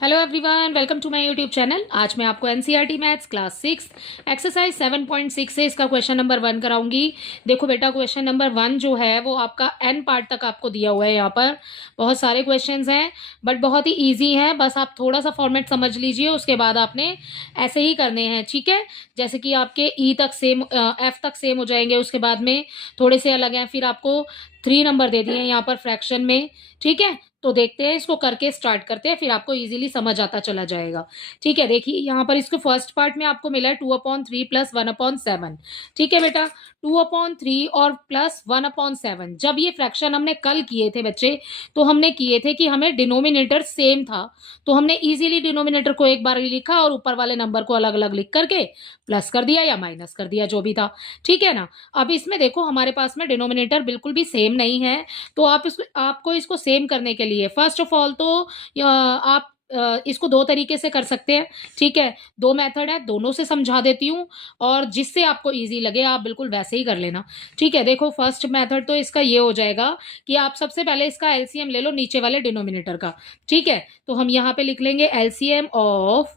Hello everyone, welcome to my YouTube channel. आज मैं आपको एनसीईआरटी मैथ्स क्लास 6 एक्सरसाइज 7.6 से इसका क्वेश्चन नंबर 1 कराऊंगी। देखो बेटा, क्वेश्चन नंबर 1 जो है वो आपका एन पार्ट तक आपको दिया हुआ है। यहाँ पर बहुत सारे क्वेश्चंस हैं बट बहुत ही इजी हैं। बस आप थोड़ा सा फॉर्मेट समझ लीजिए, उसके बाद आपने ऐसे ही करने हैं, ठीक है। जैसे कि आपके ई तक सेम, एफ तक सेम हो जाएंगे, उसके बाद में थोड़े से अलग हैं। फिर आपको 3 नंबर दे दिए हैं यहाँ पर फ्रैक्शन में, ठीक है। तो देखते हैं, इसको करके स्टार्ट करते हैं, फिर आपको इजीली समझ आता चला जाएगा। ठीक है, देखिए यहाँ पर इसको फर्स्ट पार्ट में आपको मिला है 2/3 प्लस 1/7। ठीक है बेटा, 2/3 और प्लस 1/7 जब ये फ्रैक्शन हमने कल किए थे बच्चे, तो हमने किए थे कि हमें डिनोमिनेटर सेम था, तो हमने इजीली डिनोमिनेटर को एक बार ही लिखा और ऊपर वाले नंबर को अलग अलग लिख करके प्लस कर दिया या माइनस कर दिया, जो भी था। ठीक है ना। अब इसमें देखो, हमारे पास में डिनोमिनेटर बिल्कुल भी सेम नहीं है, तो आपको इसको सेम करने के लिए फर्स्ट ऑफ ऑल तो आप इसको दो तरीके से कर सकते हैं। ठीक है, दो मेथड है, दोनों से समझा देती हूँ और जिससे आपको इजी लगे आप बिल्कुल वैसे ही कर लेना। ठीक है, देखो फर्स्ट मेथड तो इसका ये हो जाएगा कि आप सबसे पहले इसका एलसीएम ले लो नीचे वाले डिनोमिनेटर का। ठीक है, तो हम यहाँ पे लिख लेंगे एलसीएम ऑफ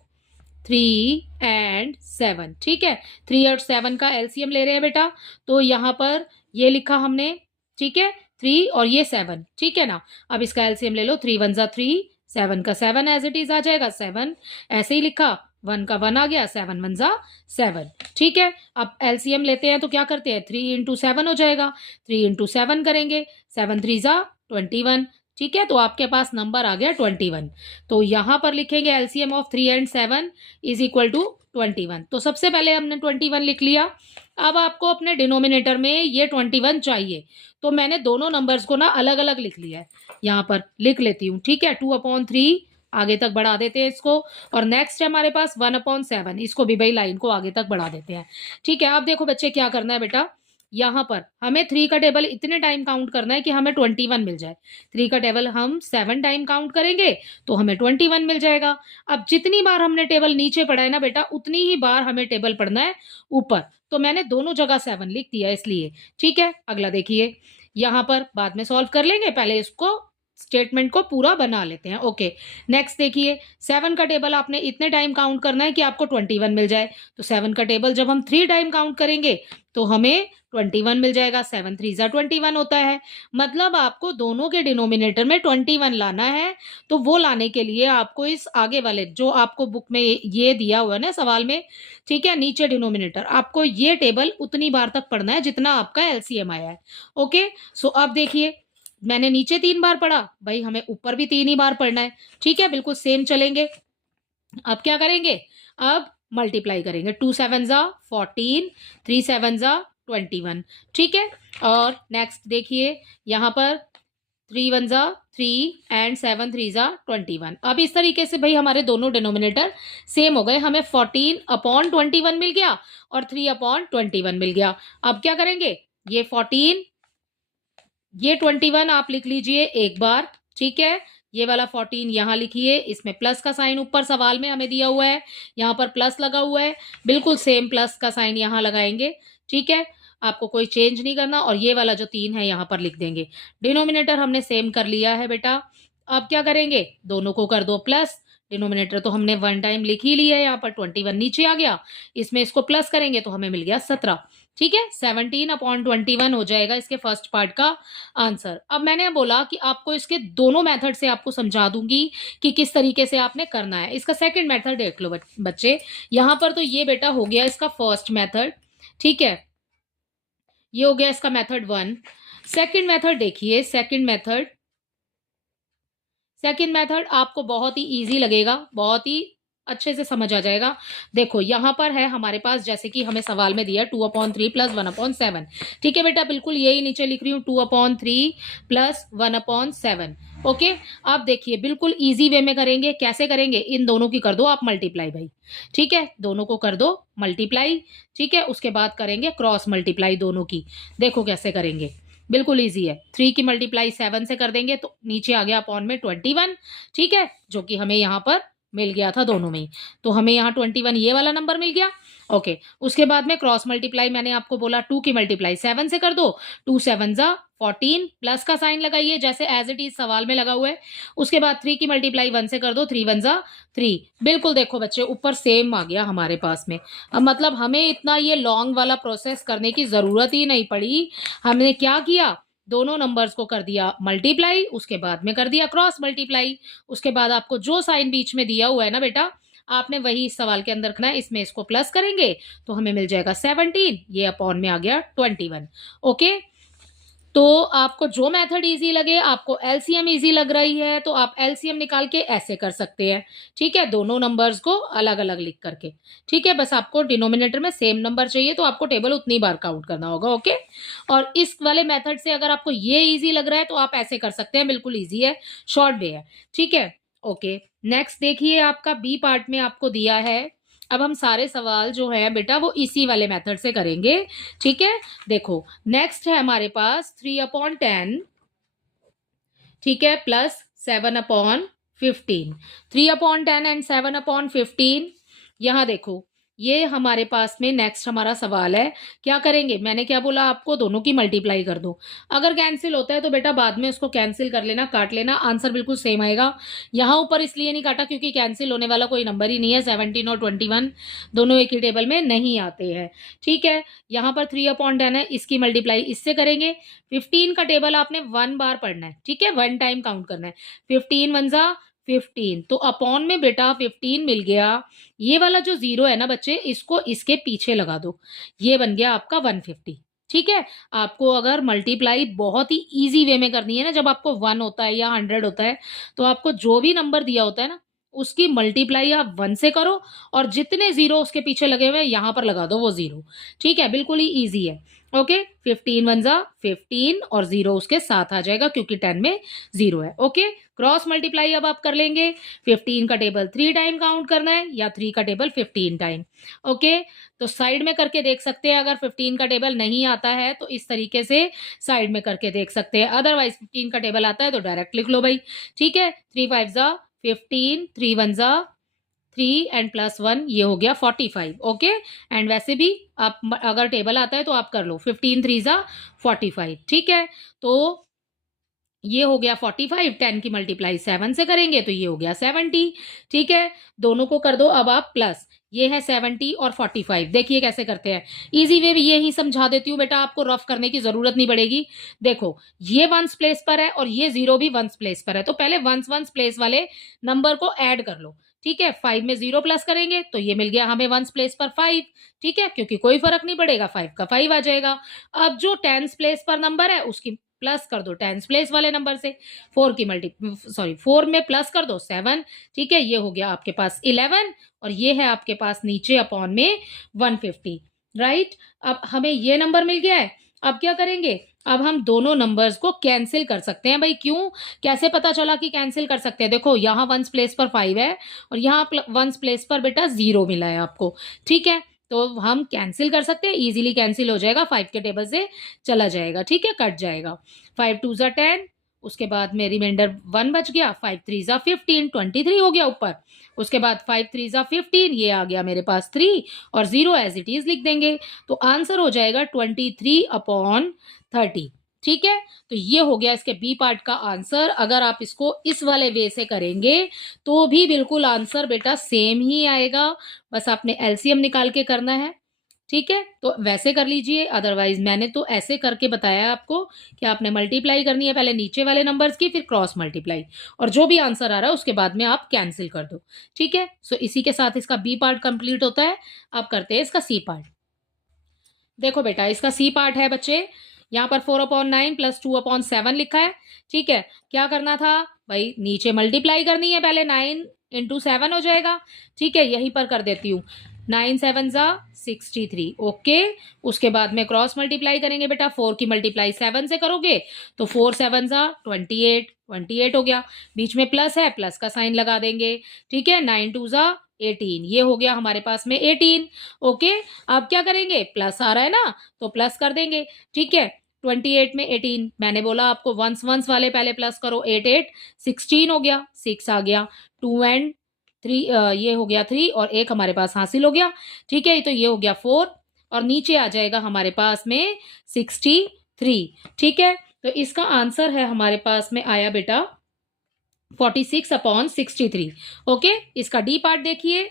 3 और 7। ठीक है, 3 और 7 का एलसीएम ले रहे हैं बेटा, तो यहाँ पर ये लिखा हमने। ठीक है, 3 और ये 7, ठीक है ना। अब इसका एलसीएम ले लो, 3 × 1 = 3, 7 का 7 एज इट इज आ जाएगा 7, ऐसे ही लिखा, 1 का 1 आ गया, 7 × 1 = 7। ठीक है, अब एलसीएम लेते हैं तो क्या करते हैं, 3 × 7 हो जाएगा, 3 × 7 करेंगे, 7 × 3 = 21। ठीक है, तो आपके पास नंबर आ गया 21। तो यहां पर लिखेंगे एलसीएम ऑफ 3 और 7 = 21। तो सबसे पहले हमने 21 लिख लिया। अब आपको अपने डिनोमिनेटर में ये 21 चाहिए, तो मैंने दोनों नंबर्स को ना अलग अलग लिख लिया है, यहाँ पर लिख लेती हूँ। ठीक है, 2/3 आगे तक बढ़ा देते हैं इसको, और नेक्स्ट है हमारे पास 1/7, इसको भी भाई लाइन को आगे तक बढ़ा देते हैं। ठीक है, अब देखो बच्चे क्या करना है बेटा, यहाँ पर हमें 3 का टेबल इतने टाइम काउंट करना है कि हमें 21 मिल जाए। 3 का टेबल हम 7 टाइम काउंट करेंगे तो हमें 21 मिल जाएगा। अब जितनी बार हमने टेबल नीचे पढ़ा है ना बेटा, उतनी ही बार हमें टेबल पढ़ना है ऊपर, तो मैंने दोनों जगह 7 लिख दिया इसलिए। ठीक है, अगला देखिए, यहाँ पर बाद में सॉल्व कर लेंगे, पहले इसको स्टेटमेंट को पूरा बना लेते हैं। ओके, नेक्स्ट देखिए, 7 का टेबल आपने इतने टाइम काउंट करना है कि आपको 21 मिल जाए। तो 7 का टेबल जब हम 3 टाइम काउंट करेंगे तो हमें 21 मिल जाएगा। 7 × 3 = 21 होता है, मतलब आपको दोनों के डिनोमिनेटर में 21 लाना है। तो वो लाने के लिए आपको इस आगे वाले जो आपको बुक में ये दिया हुआ है ना सवाल में, ठीक है, नीचे डिनोमिनेटर, आपको ये टेबल उतनी बार तक पढ़ना है जितना आपका एलसीएम आया है। ओके, सो अब देखिए, मैंने नीचे 3 बार पढ़ा, भाई हमें ऊपर भी 3 ही बार पढ़ना है। ठीक है, बिल्कुल सेम चलेंगे। अब क्या करेंगे, अब मल्टीप्लाई करेंगे, 2 × 7 = 14, 3 × 7 = 21। ठीक है, और नेक्स्ट देखिए, यहाँ पर 3 × 1 = 3 एंड 7 × 3 = 21। अब इस तरीके से भाई हमारे दोनों डिनोमिनेटर सेम हो गए, हमें 14/21 मिल गया और 3/21 मिल गया। अब क्या करेंगे, ये 14, ये 21 आप लिख लीजिए एक बार। ठीक है, ये वाला 14 यहाँ लिखिए, इसमें प्लस का साइन ऊपर सवाल में हमें दिया हुआ है, यहाँ पर प्लस लगा हुआ है, बिल्कुल सेम प्लस का साइन यहाँ लगाएंगे। ठीक है, आपको कोई चेंज नहीं करना, और ये वाला जो 3 है यहाँ पर लिख देंगे। डिनोमिनेटर हमने सेम कर लिया है बेटा। अब क्या करेंगे, दोनों को कर दो प्लस। डिनोमिनेटर तो हमने 1 टाइम लिख ही लिया है, यहाँ पर 21 नीचे आ गया, इसमें इसको प्लस करेंगे तो हमें मिल गया 17। ठीक है, 17/21 हो जाएगा इसके फर्स्ट पार्ट का आंसर। अब मैंने बोला कि आपको इसके दोनों मेथड से आपको समझा दूंगी कि किस तरीके से आपने करना है। इसका सेकंड मेथड देख लो बच्चे, यहाँ पर तो ये बेटा हो गया इसका फर्स्ट मेथड। ठीक है, ये हो गया इसका मेथड 1। सेकंड मेथड देखिए, सेकंड मेथड आपको बहुत ही इजी लगेगा, बहुत ही अच्छे से समझ आ जाएगा। देखो यहाँ पर है हमारे पास, जैसे कि हमें सवाल में दिया 2/3 प्लस 1/7। ठीक है बेटा, बिल्कुल यही नीचे लिख रही हूँ, 2/3 प्लस 1/7। ओके, अब देखिए बिल्कुल इजी वे में करेंगे। कैसे करेंगे, इन दोनों की कर दो आप मल्टीप्लाई भाई। ठीक है, दोनों को कर दो मल्टीप्लाई। ठीक है, उसके बाद करेंगे क्रॉस मल्टीप्लाई दोनों की। देखो कैसे करेंगे, बिल्कुल इजी है। 3 की मल्टीप्लाई 7 से कर देंगे तो नीचे आ गया अपॉन में 21। ठीक है, जो कि हमें यहाँ पर मिल गया था दोनों में ही, तो हमें यहाँ 21 ये वाला नंबर मिल गया, ओके, उसके बाद में क्रॉस मल्टीप्लाई मैंने आपको बोला 2 की मल्टीप्लाई 7 से कर दो, 2 7 जा 14, प्लस का साइन लगाइए जैसे एज इट इज सवाल में लगा हुआ है। उसके बाद 3 की मल्टीप्लाई 1 से कर दो, 3 1 जा 3। बिल्कुल देखो बच्चे ऊपर सेम आ गया हमारे पास में। अब मतलब हमें इतना ये लॉन्ग वाला प्रोसेस करने की जरूरत ही नहीं पड़ी। हमने क्या किया, दोनों नंबर्स को कर दिया मल्टीप्लाई, उसके बाद में कर दिया क्रॉस मल्टीप्लाई। उसके बाद आपको जो साइन बीच में दिया हुआ है ना बेटा, आपने वही इस सवाल के अंदर रखना है। इसमें इसको प्लस करेंगे तो हमें मिल जाएगा 17, ये अपॉन में आ गया 21। ओके, तो आपको जो मेथड इजी लगे, आपको एलसीएम इजी लग रही है तो आप एलसीएम निकाल के ऐसे कर सकते हैं। ठीक है, दोनों नंबर्स को अलग अलग लिख करके। ठीक है, बस आपको डिनोमिनेटर में सेम नंबर चाहिए तो आपको टेबल उतनी बार काउंट करना होगा। ओके, और इस वाले मेथड से अगर आपको ये इजी लग रहा है तो आप ऐसे कर सकते हैं, बिल्कुल इजी है, शॉर्ट वे है। ठीक है, ओके, नेक्स्ट देखिए आपका बी पार्ट में आपको दिया है। अब हम सारे सवाल जो है बेटा वो इसी वाले मेथड से करेंगे। ठीक है, देखो नेक्स्ट है हमारे पास 3/10, ठीक है, प्लस 7/15। 3/10 एंड 7/15। यहां देखो ये हमारे पास में नेक्स्ट हमारा सवाल है। क्या करेंगे, मैंने क्या बोला आपको, दोनों की मल्टीप्लाई कर दो। अगर कैंसिल होता है तो बेटा बाद में उसको कैंसिल कर लेना, काट लेना, आंसर बिल्कुल सेम आएगा। यहां ऊपर इसलिए नहीं काटा क्योंकि कैंसिल होने वाला कोई नंबर ही नहीं है। 17 और 21 दोनों एक ही टेबल में नहीं आते हैं। ठीक है, यहाँ पर 3/10 है, इसकी मल्टीप्लाई इससे करेंगे। 15 का टेबल आपने 1 बार पढ़ना है। ठीक है, 1 टाइम काउंट करना है। 15 1 जा 15, तो अपॉन में बेटा 15 मिल गया। ये वाला जो 0 है ना बच्चे, इसको इसके पीछे लगा दो, ये बन गया आपका 150। ठीक है, आपको अगर मल्टीप्लाई बहुत ही इजी वे में करनी है ना, जब आपको 1 होता है या 100 होता है, तो आपको जो भी नंबर दिया होता है ना, उसकी मल्टीप्लाई आप 1 से करो और जितने 0 उसके पीछे लगे हुए हैं यहां पर लगा दो वो 0। ठीक है, बिल्कुल ही ईजी है। ओके, 15 1 जा 15 और 0 उसके साथ आ जाएगा क्योंकि 10 में 0 है। ओके, क्रॉस मल्टीप्लाई अब आप कर लेंगे। 15 का टेबल 3 टाइम काउंट करना है या 3 का टेबल 15 टाइम। ओके, तो साइड में करके देख सकते हैं, अगर 15 का टेबल नहीं आता है तो इस तरीके से साइड में करके देख सकते हैं, अदरवाइज 15 का टेबल आता है तो डायरेक्ट लिख लो भाई। ठीक है, 3 5 जा 15, 3 1 जा 3 एंड प्लस 1, ये हो गया 45। ओके, एंड वैसे भी आप अगर टेबल आता है तो आप कर लो, 15 3 जा 45। ठीक है, तो ये हो गया 45, 10 की मल्टीप्लाई 7 से करेंगे तो ये हो गया 70। ठीक है, दोनों को कर दो अब आप प्लस, ये है 70 और 45। देखिए कैसे करते हैं, इजी वे भी ये ही समझा देती हूँ बेटा, आपको रफ करने की जरूरत नहीं पड़ेगी। देखो ये वंस प्लेस पर है और ये 0 भी वंस प्लेस पर है, तो पहले वंस वंस प्लेस वाले नंबर को ऐड कर लो। ठीक है, 5 में 0 प्लस करेंगे तो ये मिल गया हमें वंस प्लेस पर 5। ठीक है, क्योंकि कोई फर्क नहीं पड़ेगा, 5 का 5 आ जाएगा। अब जो टेंस प्लेस पर नंबर है उसकी प्लस कर दो टेंस प्लेस वाले नंबर से, 4 की सॉरी 4 में प्लस कर दो 7। ठीक है, ये हो गया आपके पास 11 और ये है आपके पास नीचे अपॉन में 150। राइट, अब हमें ये नंबर मिल गया है। अब क्या करेंगे, अब हम दोनों नंबर्स को कैंसिल कर सकते हैं भाई। क्यों, कैसे पता चला कि कैंसिल कर सकते हैं, देखो यहाँ वंस प्लेस पर 5 है और यहाँ वंस प्लेस पर बेटा 0 मिला है आपको। ठीक है, तो हम कैंसिल कर सकते हैं, इजीली कैंसिल हो जाएगा, 5 के टेबल से चला जाएगा। ठीक है, कट जाएगा, 5 2 जा 10, उसके बाद में रिमाइंडर 1 बच गया, 5 3 जा 15, 23 हो गया ऊपर। उसके बाद 5 3 जा 15, ये आ गया मेरे पास 3 और 0 एज इट इज लिख देंगे, तो आंसर हो जाएगा 23/30। ठीक है, तो ये हो गया इसके बी पार्ट का आंसर। अगर आप इसको इस वाले वे से करेंगे तो भी बिल्कुल आंसर बेटा सेम ही आएगा, बस आपने एलसीएम निकाल के करना है। ठीक है, तो वैसे कर लीजिए, अदरवाइज मैंने तो ऐसे करके बताया आपको कि आपने मल्टीप्लाई करनी है पहले नीचे वाले नंबर्स की, फिर क्रॉस मल्टीप्लाई, और जो भी आंसर आ रहा है उसके बाद में आप कैंसिल कर दो। ठीक है, सो इसी के साथ इसका बी पार्ट कंप्लीट होता है। अब करते हैं इसका सी पार्ट। देखो बेटा इसका सी पार्ट है बच्चे, यहाँ पर 4/9 प्लस 2/7 लिखा है। ठीक है, क्या करना था भाई, नीचे मल्टीप्लाई करनी है पहले, 9 इंटू 7 हो जाएगा। ठीक है, यहीं पर कर देती हूँ, 9 7 जा 63। ओके, उसके बाद में क्रॉस मल्टीप्लाई करेंगे बेटा, 4 की मल्टीप्लाई 7 से करोगे तो 4 7 जा 28 हो गया, बीच में प्लस है, प्लस का साइन लगा देंगे। ठीक है, 9 2 जा 18, ये हो गया हमारे पास में 18। ओके, अब क्या करेंगे, प्लस आ रहा है ना तो प्लस कर देंगे। ठीक है, 28 में 18, मैंने बोला आपको वंस वंस वाले पहले प्लस करो, 8 8 16 हो गया, 6 आ गया, 2 एंड 3 ये हो गया 3 और 1 हमारे पास हासिल हो गया, ठीक है। तो ये हो गया 4 और नीचे आ जाएगा हमारे पास में 63, ठीक है। तो इसका आंसर है हमारे पास में आया बेटा 46/63। ओके, इसका डी पार्ट देखिए।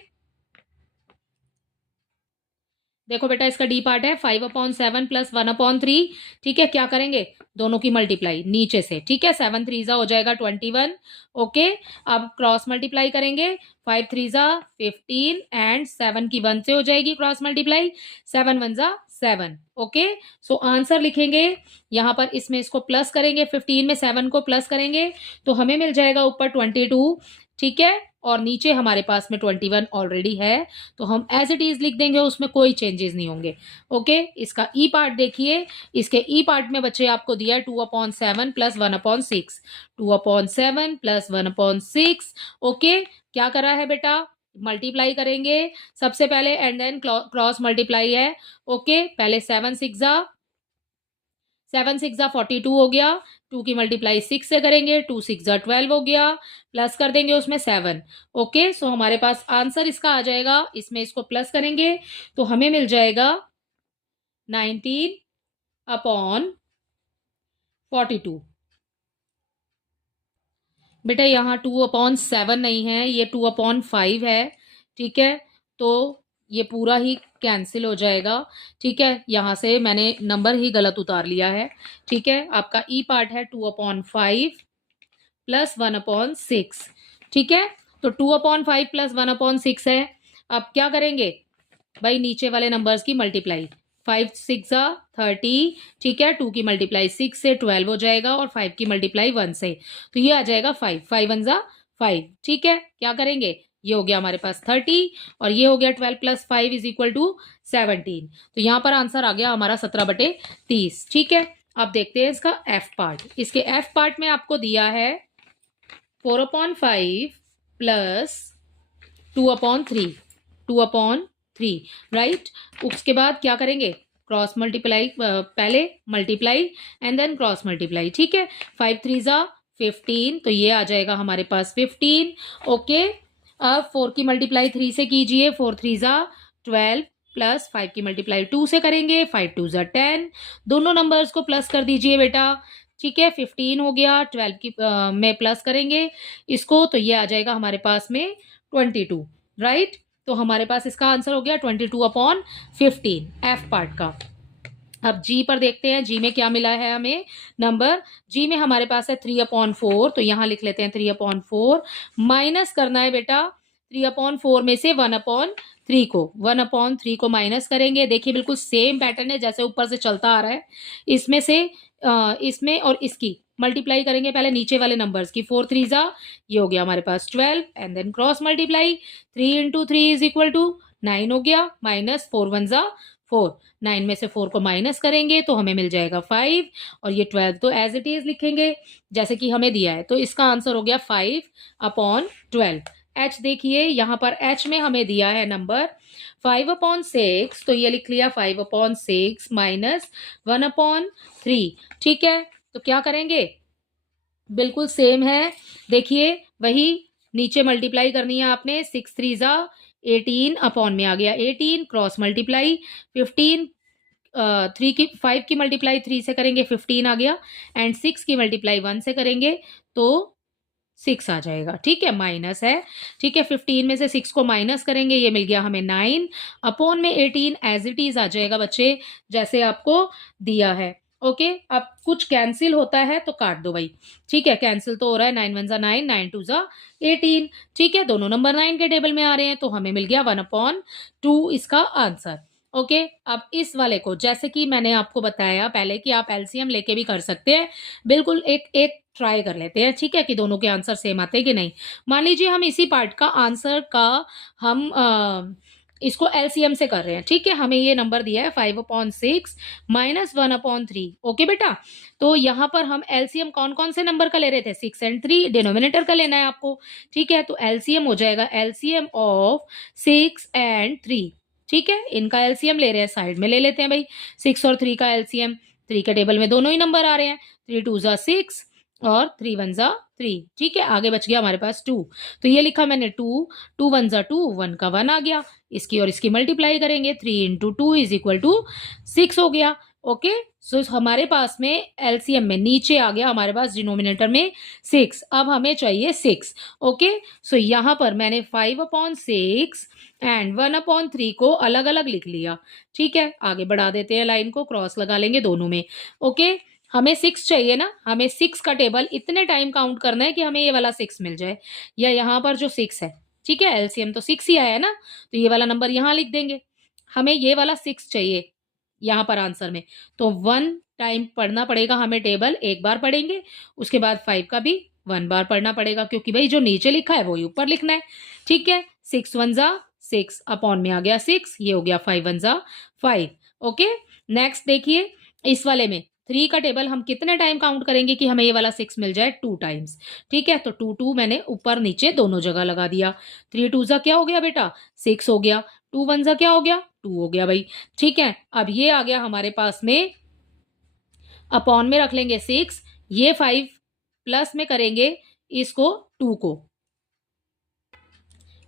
देखो बेटा, इसका डी पार्ट है 5/7 प्लस 1/3, ठीक है। क्या करेंगे, दोनों की मल्टीप्लाई नीचे से, ठीक है। 7 3 हो जाएगा 21। ओके, अब क्रॉस मल्टीप्लाई करेंगे, 5 3 15 एंड 7 की 1 से हो जाएगी cross multiply, 7 1 7। Okay, so answer लिखेंगे यहाँ पर, इसमें इसको प्लस करेंगे, 15 में 7 को प्लस करेंगे तो हमें मिल जाएगा ऊपर 22, ठीक है। और नीचे हमारे पास में 21 ऑलरेडी है, तो हम एज इट इज लिख देंगे, उसमें कोई चेंजेस नहीं होंगे। ओके, इसका ई पार्ट देखिए। इसके ई पार्ट में बच्चे आपको दिया है 2/7 प्लस 1/6, 2/7 प्लस 1/6। ओके, क्या करा है बेटा, मल्टीप्लाई करेंगे सबसे पहले एंड देन क्रॉस मल्टीप्लाई है। ओके, पहले 7 6 42 हो गया, 2 की मल्टीप्लाई 6 से करेंगे, 2 6 12 हो गया, प्लस कर देंगे उसमें 7। ओके, सो हमारे पास आंसर इसका आ जाएगा, इसमें इसको प्लस करेंगे तो हमें मिल जाएगा 19/42। बेटा यहाँ 2/7 नहीं है, ये 2/5 है, ठीक है। तो ये पूरा ही कैंसिल हो जाएगा, ठीक है। यहाँ से मैंने नंबर ही गलत उतार लिया है, ठीक है। आपका ई पार्ट है 2/5 प्लस 1/6, ठीक है। तो 2/5 प्लस 1/6 है। अब क्या करेंगे भाई, नीचे वाले नंबर्स की मल्टीप्लाई, 5 6 30, ठीक है। 2 की मल्टीप्लाई 6 से 12 हो जाएगा और 5 की मल्टीप्लाई 1 से, तो ये आ जाएगा 5 5 1 5, ठीक है। क्या करेंगे, ये हो गया हमारे पास 30 और ये हो गया 12 प्लस 5 इज इक्वल टू 17। तो यहाँ पर आंसर आ गया हमारा 17/30, ठीक है। अब देखते हैं इसका एफ पार्ट। इसके एफ पार्ट में आपको दिया है 4/5 प्लस 2/3, 2/3, राइट। उसके बाद क्या करेंगे, क्रॉस मल्टीप्लाई, पहले multiply and then cross multiply, ठीक है। 5 3 15, तो ये आ जाएगा हमारे पास 15। ओके, अब 4 की मल्टीप्लाई 3 से कीजिए, 4 3 12 प्लस 5 की मल्टीप्लाई 2 से करेंगे, 5 2 10। दोनों नंबर्स को प्लस कर दीजिए बेटा, ठीक है। 15 हो गया, 12 की में प्लस करेंगे इसको, तो ये आ जाएगा हमारे पास में 22, राइट। तो हमारे पास इसका आंसर हो गया 22/15 एफ पार्ट का। अब जी पर देखते हैं, जी में क्या मिला है हमें नंबर। जी में हमारे पास है 3/4, तो यहां लिख लेते हैं 3/4। माइनस करना है बेटा, 3/4 में से 1/3 को, 1/3 को माइनस करेंगे। देखिए बिल्कुल सेम पैटर्न है जैसे ऊपर से चलता आ रहा है। इसमें से इसमें और इसकी मल्टीप्लाई करेंगे पहले नीचे वाले नंबर्स की, 4 3 ये हो गया हमारे पास 12 and then cross multiply, 3 into 3 is equal to 9 हो गया, माइनस 4 1 4, 9 में से 4 को माइनस करेंगे तो हमें मिल जाएगा 5 और ये 12 तो एज इट इज लिखेंगे जैसे कि हमें दिया है। तो इसका आंसर हो गया 5/12। एच देखिए, यहाँ पर एच में हमें दिया है नंबर 5/6, तो ये लिख लिया 5/6 माइनस 1/3, ठीक है। तो क्या करेंगे, बिल्कुल सेम है, देखिए वही नीचे मल्टीप्लाई करनी है आपने, 6 3 18 अपॉन में आ गया 18, क्रॉस मल्टीप्लाई 15, 5 की मल्टीप्लाई 3 से करेंगे 15 आ गया एंड 6 की मल्टीप्लाई 1 से करेंगे तो 6 आ जाएगा, ठीक है। माइनस है, ठीक है। 15 में से 6 को माइनस करेंगे, ये मिल गया हमें 9 अपॉन में 18 एज इट इज आ जाएगा बच्चे जैसे आपको दिया है। ओके, अब कुछ कैंसिल होता है तो काट दो भाई, ठीक है। कैंसिल तो हो रहा है, 9 1 9, 9 2 18, ठीक है। दोनों नंबर 9 के टेबल में आ रहे हैं तो हमें मिल गया 1/2 इसका आंसर। ओके, अब इस वाले को जैसे कि मैंने आपको बताया पहले कि आप एलसीएम लेके भी कर सकते हैं, बिल्कुल एक एक ट्राई कर लेते हैं, ठीक है, कि दोनों के आंसर सेम आते हैं कि नहीं। मान लीजिए हम इसी पार्ट का आंसर का हम इसको एलसीएम से कर रहे हैं, ठीक है। हमें ये नंबर दिया है 5/6 माइनस 1/3। ओके बेटा, तो यहाँ पर हम एलसीएम कौन कौन से नंबर का ले रहे थे, 6 एंड 3, डिनोमिनेटर का लेना है आपको, ठीक है। तो एलसीएम हो जाएगा एलसीएम ऑफ 6 एंड 3, ठीक है। इनका एलसीएम ले रहे हैं, साइड में ले लेते हैं भाई, 6 और 3 का एलसीएम, 3 के टेबल में दोनों ही नंबर आ रहे हैं, 3 2 6, और 3 वन ज़ा 3, ठीक है। आगे बच गया हमारे पास 2, तो ये लिखा मैंने 2, 2 वन ज़ा 2, 1 का 1 आ गया। इसकी और इसकी मल्टीप्लाई करेंगे, 3 इंटू 2 इज इक्वल टू 6 हो गया। ओके, सो हमारे पास में एलसीएम में नीचे आ गया हमारे पास डिनोमिनेटर में 6। अब हमें चाहिए 6। ओके, सो यहाँ पर मैंने 5/6 एंड 1/3 को अलग अलग लिख लिया, ठीक है। आगे बढ़ा देते हैं, लाइन को क्रॉस लगा लेंगे दोनों में। ओके, हमें 6 चाहिए ना, हमें 6 का टेबल इतने टाइम काउंट करना है कि हमें ये वाला 6 मिल जाए, या यहाँ पर जो 6 है, ठीक है। एलसीएम तो 6 ही आया है ना, तो ये वाला नंबर यहाँ लिख देंगे। हमें ये वाला 6 चाहिए यहाँ पर आंसर में, तो 1 टाइम पढ़ना पड़ेगा हमें टेबल, एक बार पढ़ेंगे। उसके बाद 5 का भी 1 बार पढ़ना पड़ेगा, क्योंकि भाई जो नीचे लिखा है वो ही ऊपर लिखना है, ठीक है। 6 वन ज़ा 6, अपॉन में आ गया 6, ये हो गया 5 वन ज़ा 5। ओके, नेक्स्ट देखिए, इस वाले में 3 का टेबल हम कितने टाइम काउंट करेंगे कि हमें ये वाला 6 मिल जाए, 2 टाइम्स, ठीक है। तो 2 2 मैंने ऊपर नीचे दोनों जगह लगा दिया। 3 2 ज़ा क्या हो गया बेटा, 6 हो गया। 2 1 ज़ा क्या हो गया, 2 हो गया भाई, ठीक है। अब ये आ गया हमारे पास में, अपॉन में रख लेंगे 6, ये 5 प्लस में करेंगे इसको 2 को,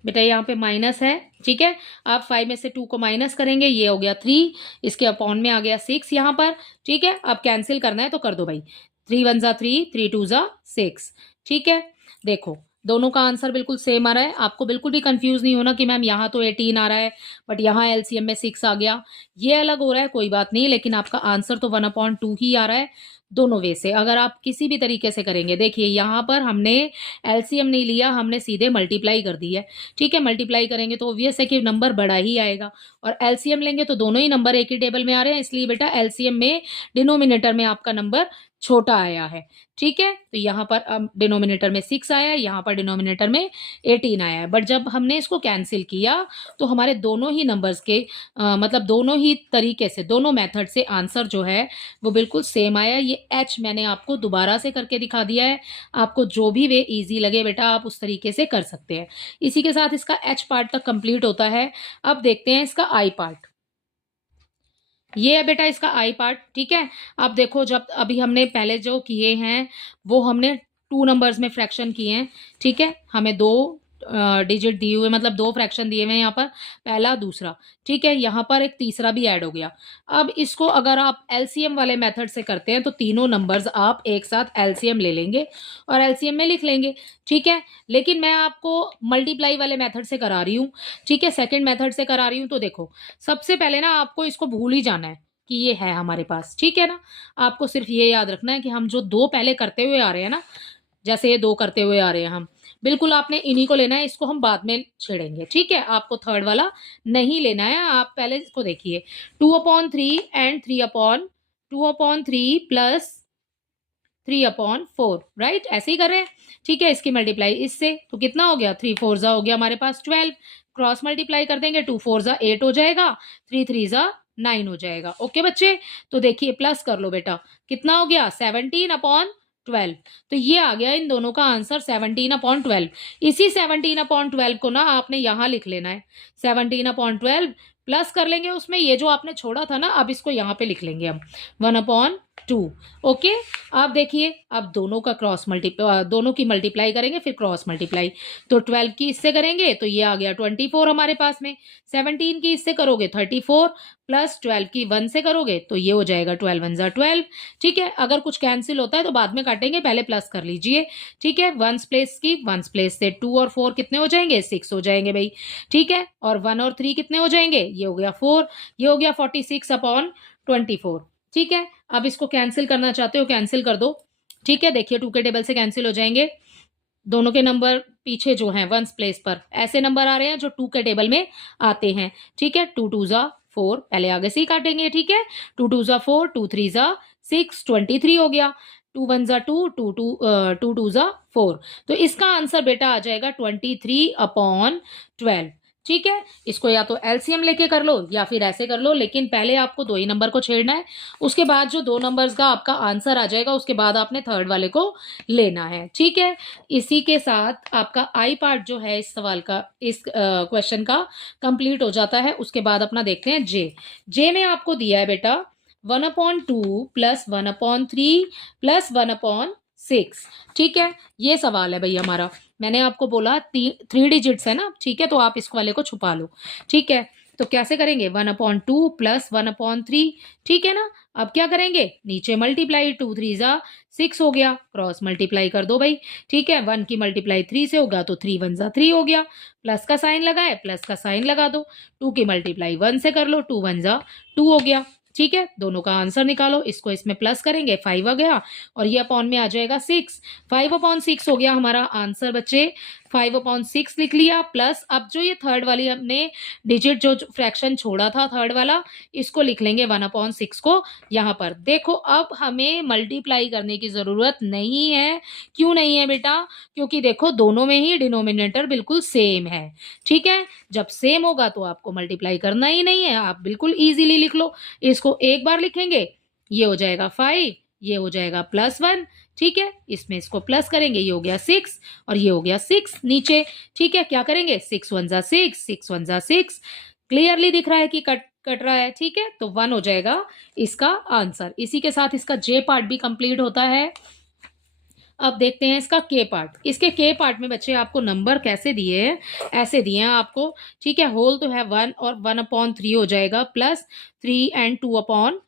बेटा यहाँ पे माइनस है, ठीक है। आप 5 में से 2 को माइनस करेंगे, ये हो गया 3, इसके अपॉन में आ गया 6 यहाँ पर, ठीक है। अब कैंसिल करना है तो कर दो भाई, 3 वन ज़ा 3, 3 टू ज़ा 6, ठीक है। देखो दोनों का आंसर बिल्कुल सेम आ रहा है, आपको बिल्कुल भी कंफ्यूज नहीं होना कि मैम यहाँ तो 18 आ रहा है बट यहाँ एलसीएम में 6 आ गया, ये अलग हो रहा है, कोई बात नहीं, लेकिन आपका आंसर तो 1/2 ही आ रहा है। दोनों वे से अगर आप किसी भी तरीके से करेंगे, देखिए यहाँ पर हमने एलसीएम नहीं लिया, हमने सीधे मल्टीप्लाई कर दी है, ठीक है। मल्टीप्लाई करेंगे तो ऑब्वियस है कि नंबर बड़ा ही आएगा, और एलसीएम लेंगे तो दोनों ही नंबर एक ही टेबल में आ रहे हैं, इसलिए बेटा एलसीएम में डिनोमिनेटर में आपका नंबर छोटा आया है, ठीक है। तो यहाँ पर अब डिनोमिनेटर में 6 आया है, यहाँ पर डिनोमिनेटर में 18 आया है, बट जब हमने इसको कैंसिल किया तो हमारे दोनों ही नंबर्स के मतलब दोनों ही तरीके से, दोनों मेथड से आंसर जो है वो बिल्कुल सेम आया। ये एच मैंने आपको दोबारा से करके दिखा दिया है, आपको जो भी वे इजी लगे बेटा आप उस तरीके से कर सकते हैं। इसी के साथ इसका एच पार्ट तक कंप्लीट होता है। अब देखते हैं इसका आई पार्ट, ये है बेटा इसका आई पार्ट, ठीक है। अब देखो, जब अभी हमने पहले जो किए हैं वो हमने 2 नंबर्स में फ्रैक्शन किए हैं, ठीक है। हमें 2 डिजिट दिए हुए, मतलब 2 फ्रैक्शन दिए हुए हैं यहाँ पर, पहला दूसरा, ठीक है। यहाँ पर एक तीसरा भी ऐड हो गया। अब इसको अगर आप एलसीएम वाले मेथड से करते हैं तो तीनों नंबर्स आप एक साथ एलसीएम ले लेंगे और एलसीएम में लिख लेंगे, ठीक है। लेकिन मैं आपको मल्टीप्लाई वाले मेथड से करा रही हूँ, ठीक है, सेकेंड मेथड से करा रही हूँ। तो देखो सबसे पहले ना आपको इसको भूल ही जाना है कि ये है हमारे पास, ठीक है ना। आपको सिर्फ ये याद रखना है कि हम जो 2 पहले करते हुए आ रहे हैं ना, जैसे ये 2 करते हुए आ रहे हैं हम, बिल्कुल आपने इन्हीं को लेना है, इसको हम बाद में छेड़ेंगे, ठीक है। आपको थर्ड वाला नहीं लेना है, आप पहले इसको देखिए, 2/3 एंड 3/2/3 प्लस 3/4, राइट, ऐसे ही कर रहे हैं, ठीक है। इसकी मल्टीप्लाई इससे तो कितना हो गया, 3 4 हो गया हमारे पास 12, क्रॉस मल्टीप्लाई कर देंगे, 2 4 8 हो जाएगा, 3 3 9 हो जाएगा। ओके बच्चे, तो देखिए प्लस कर लो बेटा, कितना हो गया, 17/12। तो ये आ गया इन दोनों का आंसर 17/12। इसी 17/12 को ना आपने यहाँ लिख लेना है, 17/12 प्लस कर लेंगे उसमें ये जो आपने छोड़ा था ना, अब इसको यहाँ पे लिख लेंगे हम 1/2। ओके, अब देखिए, अब दोनों का क्रॉस दोनों की मल्टीप्लाई करेंगे, फिर क्रॉस मल्टीप्लाई, तो 12 की इससे करेंगे तो ये आ गया 24 हमारे पास में, 17 की इससे करोगे 34, प्लस 12 की 1 से करोगे तो ये हो जाएगा 12 1 12, ठीक है। अगर कुछ कैंसिल होता है तो बाद में काटेंगे, पहले प्लस कर लीजिए, ठीक है। 1 प्लेस की 1 प्लेस से 2 और 4 कितने हो जाएंगे, 6 हो जाएंगे भाई, ठीक है। और 1 और 3 कितने हो जाएंगे, ये हो गया 4, ये हो गया 46/24, ठीक है। अब इसको कैंसिल करना चाहते हो कैंसिल कर दो, ठीक है। देखिए 2 के टेबल से कैंसिल हो जाएंगे, दोनों के नंबर पीछे जो हैं 1 प्लेस पर ऐसे नंबर आ रहे हैं जो 2 के टेबल में आते हैं, ठीक है। 2 2 4, पहले आगे से ही काटेंगे, ठीक है। 2 2 4, 2 3 6, 23 हो गया, 2 1 2, 2 2 4। तो इसका आंसर बेटा आ जाएगा 23/12, ठीक है। इसको या तो एलसीएम लेके कर लो या फिर ऐसे कर लो, लेकिन पहले आपको 2 ही नंबर को छेड़ना है, उसके बाद जो 2 नंबर्स का आपका आंसर आ जाएगा उसके बाद आपने थर्ड वाले को लेना है, ठीक है। इसी के साथ आपका आई पार्ट जो है इस सवाल का, इस क्वेश्चन का कंप्लीट हो जाता है। उसके बाद अपना देखते हैं जे में आपको दिया है बेटा 1/2 प्लस 1/3 प्लस 1/6, 6। ठीक है, ये सवाल है भाई हमारा। मैंने आपको बोला 3 डिजिट्स है ना, ठीक है, तो आप इस वाले को छुपा लो। ठीक है, तो कैसे करेंगे, 1/2 प्लस 1/3। ठीक है ना, अब क्या करेंगे, नीचे मल्टीप्लाई, 2 3 जा 6 हो गया, क्रॉस मल्टीप्लाई कर दो भाई। ठीक है, 1 की मल्टीप्लाई 3 से होगा तो 3 1 जा 3 हो गया, प्लस का साइन लगाए, प्लस का साइन लगा दो। 2 की मल्टीप्लाई 1 से कर लो, 2 1 जा 2 हो गया। ठीक है, दोनों का आंसर निकालो, इसको इसमें प्लस करेंगे, 5 आ गया, और ये अपॉन में आ जाएगा 6। 5/6 हो गया हमारा आंसर बच्चे, 5/6 लिख लिया। प्लस अब जो ये थर्ड वाली हमने डिजिट जो फ्रैक्शन छोड़ा था थर्ड वाला, इसको लिख लेंगे 1/6 को यहाँ पर। देखो अब हमें मल्टीप्लाई करने की जरूरत नहीं है। क्यों नहीं है बेटा, क्योंकि देखो दोनों में ही डिनोमिनेटर बिल्कुल सेम है। ठीक है, जब सेम होगा तो आपको मल्टीप्लाई करना ही नहीं है, आप बिल्कुल इजीली लिख लो। इसको एक बार लिखेंगे, ये हो जाएगा 5, ये हो जाएगा +1। ठीक है, इसमें इसको प्लस करेंगे, ये हो गया 6 और ये हो गया 6 नीचे। ठीक है, क्या करेंगे, 6 1 जा 6, 6 1 जा 6। क्लियरली दिख रहा है कि कट कट रहा है। ठीक है, तो 1 हो जाएगा इसका आंसर। इसी के साथ इसका जे पार्ट भी कंप्लीट होता है। अब देखते हैं इसका के पार्ट। इसके के पार्ट में बच्चे आपको नंबर कैसे दिए हैं, ऐसे दिए हैं आपको। ठीक है, होल तो है 1 और 1/3 हो जाएगा, प्लस 3 एंड 2/3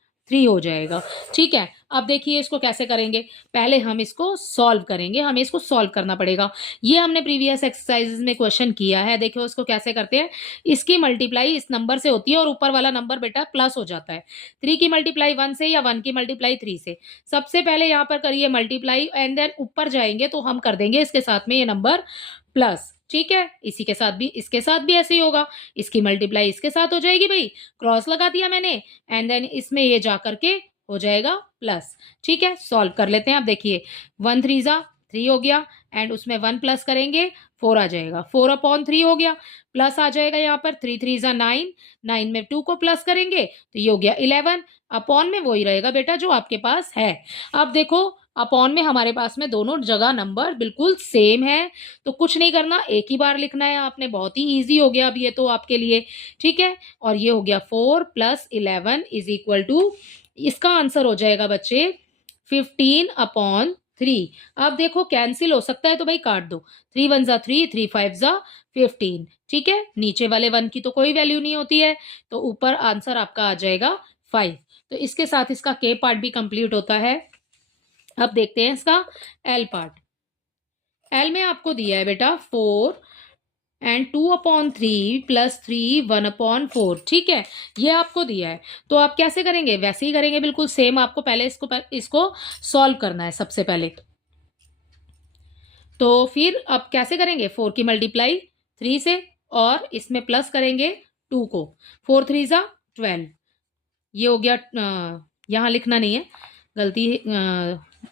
हो जाएगा। ठीक है, अब देखिए इसको कैसे करेंगे। पहले हम इसको सॉल्व करेंगे, हमें इसको सॉल्व करना पड़ेगा। ये हमने प्रीवियस एक्सरसाइजेज में क्वेश्चन किया है। देखो इसको कैसे करते हैं, इसकी मल्टीप्लाई इस नंबर से होती है और ऊपर वाला नंबर बेटा प्लस हो जाता है। 3 की मल्टीप्लाई 1 से या 1 की मल्टीप्लाई 3 से। सबसे पहले यहाँ पर करिए मल्टीप्लाई एंड देन ऊपर जाएंगे तो हम कर देंगे इसके साथ में ये नंबर प्लस। ठीक है, इसी के साथ भी इसके साथ भी ऐसे ही होगा, इसकी मल्टीप्लाई इसके साथ हो जाएगी भाई, क्रॉस लगा दिया मैंने, एंड देन इसमें ये जा करके हो जाएगा प्लस। ठीक है, सॉल्व कर लेते हैं। आप देखिए 1 3 जा 3 हो गया, एंड उसमें 1 प्लस करेंगे 4 आ जाएगा, 4/3 हो गया, प्लस आ जाएगा यहाँ पर 3 3 जा 9, 9 में 2 को प्लस करेंगे तो ये हो गया 11, अपॉन में वही रहेगा बेटा जो आपके पास है। अब देखो अपॉन में हमारे पास में दोनों जगह नंबर बिल्कुल सेम है, तो कुछ नहीं करना, एक ही बार लिखना है आपने, बहुत ही ईजी हो गया अब ये तो आपके लिए। ठीक है, और ये हो गया 4 + 11 = इसका आंसर हो जाएगा बच्चे 15/3। अब देखो कैंसिल हो सकता है तो भाई काट दो, 3 1 जा 3, 3 5 जा 15। ठीक है, नीचे वाले 1 की तो कोई वैल्यू नहीं होती है, तो ऊपर आंसर आपका आ जाएगा 5। तो इसके साथ इसका के पार्ट भी कंप्लीट होता है। अब देखते हैं इसका एल पार्ट। एल में आपको दिया है बेटा 4 एंड 2/3 + 3 1/4। ठीक है, ये आपको दिया है, तो आप कैसे करेंगे, वैसे ही करेंगे बिल्कुल सेम। आपको पहले इसको सॉल्व करना है सबसे पहले। तो फिर अब कैसे करेंगे, 4 की मल्टीप्लाई 3 से और इसमें प्लस करेंगे 2 को, 4 3 जा 12, ये हो गया। यहाँ लिखना नहीं है, गलती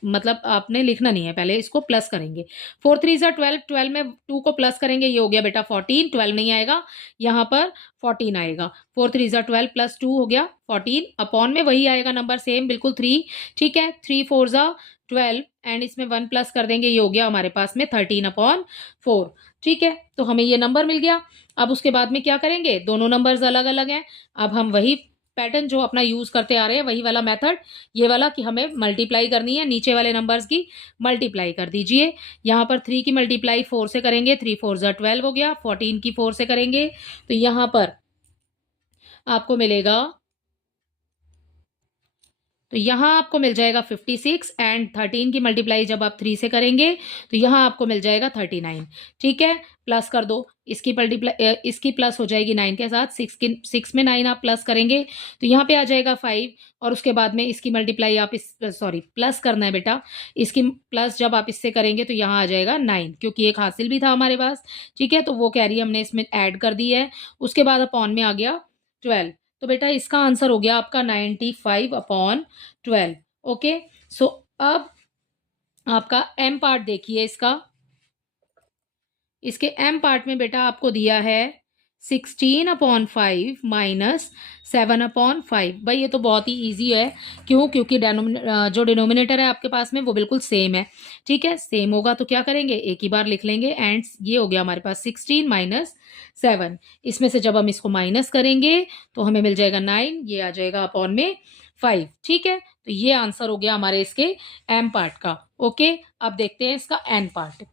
मतलब आपने लिखना नहीं है, पहले इसको प्लस करेंगे। 4 3 जा 12, 12 में 2 को प्लस करेंगे, ये हो गया बेटा 14, 12 नहीं आएगा यहाँ पर 14 आएगा। 4 3 जा 12 + 2 हो गया 14, अपॉन में वही आएगा नंबर सेम बिल्कुल 3। ठीक है, 3 4 जा 12 एंड इसमें 1 प्लस कर देंगे, ये हो गया हमारे पास में 13/4। ठीक है, तो हमें ये नंबर मिल गया। अब उसके बाद में क्या करेंगे, दोनों नंबर्स अलग अलग हैं, अब हम वही पैटर्न जो अपना यूज करते आ रहे हैं, वही वाला मेथड, ये वाला कि हमें मल्टीप्लाई करनी है, नीचे वाले नंबर्स की मल्टीप्लाई कर दीजिए। यहाँ पर 3 की मल्टीप्लाई 4 से करेंगे, 3 4 जा 12 हो गया, 14 की 4 से करेंगे तो यहाँ पर आपको मिलेगा, तो यहाँ आपको मिल जाएगा 56 एंड 13 की मल्टीप्लाई जब आप 3 से करेंगे तो यहाँ आपको मिल जाएगा 39। ठीक है, प्लस कर दो, इसकी मल्टीप्लाई इसकी प्लस हो जाएगी 9 के साथ, 6 में 9 आप प्लस करेंगे तो यहाँ पे आ जाएगा 5, और उसके बाद में इसकी मल्टीप्लाई आप प्लस करना है बेटा, इसकी प्लस जब आप इससे करेंगे तो यहाँ आ जाएगा 9, क्योंकि एक हासिल भी था हमारे पास। ठीक है, तो वो कैरी हमने इसमें ऐड कर दी है। उसके बाद अपॉन में आ गया 12, तो बेटा इसका आंसर हो गया आपका 95/12। ओके, सो अब आपका एम पार्ट देखिए इसका। इसके एम पार्ट में बेटा आपको दिया है 16/5 - 7/5। भाई ये तो बहुत ही इजी है, क्यों, क्योंकि जो डिनोमिनेटर है आपके पास में वो बिल्कुल सेम है। ठीक है, सेम होगा तो क्या करेंगे, एक ही बार लिख लेंगे, एंड ये हो गया हमारे पास 16 - 7। इसमें से जब हम इसको माइनस करेंगे तो हमें मिल जाएगा 9, ये आ जाएगा अपॉन में 5। ठीक है, तो ये आंसर हो गया हमारे इसके एम पार्ट का। ओके, अब देखते हैं इसका एन पार्ट।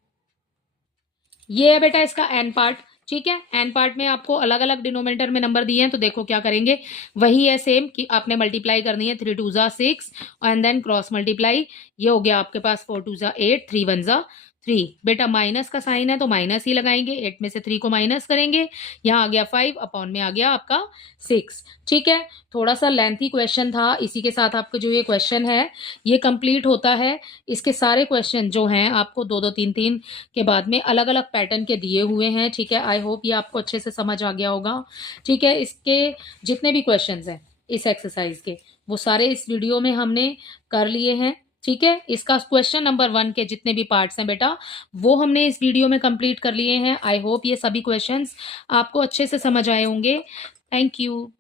ये है बेटा इसका एन पार्ट, ठीक है। एन पार्ट में आपको अलग अलग डिनोमिनेटर में नंबर दिए हैं, तो देखो क्या करेंगे, वही है सेम कि आपने मल्टीप्लाई करनी है, 3 2 6 एंड देन क्रॉस मल्टीप्लाई। ये हो गया आपके पास 4 2 8, 3 1 3। बेटा माइनस का साइन है तो माइनस ही लगाएंगे, 8 में से 3 को माइनस करेंगे, यहाँ आ गया 5 अपॉन में आ गया आपका 6, ठीक है। थोड़ा सा लेंथी क्वेश्चन था, इसी के साथ आपका जो ये क्वेश्चन है ये कंप्लीट होता है। इसके सारे क्वेश्चन जो हैं आपको 2 2 3 3 के बाद में अलग अलग पैटर्न के दिए हुए हैं, ठीक है। आई होप ये आपको अच्छे से समझ आ गया होगा, ठीक है। इसके जितने भी क्वेश्चंस हैं इस एक्सरसाइज के, वो सारे इस वीडियो में हमने कर लिए हैं, ठीक है। इसका क्वेश्चन नंबर 1 के जितने भी पार्ट्स हैं बेटा वो हमने इस वीडियो में कंप्लीट कर लिए हैं। आई होप ये सभी क्वेश्चंस आपको अच्छे से समझ आए होंगे। Thank you.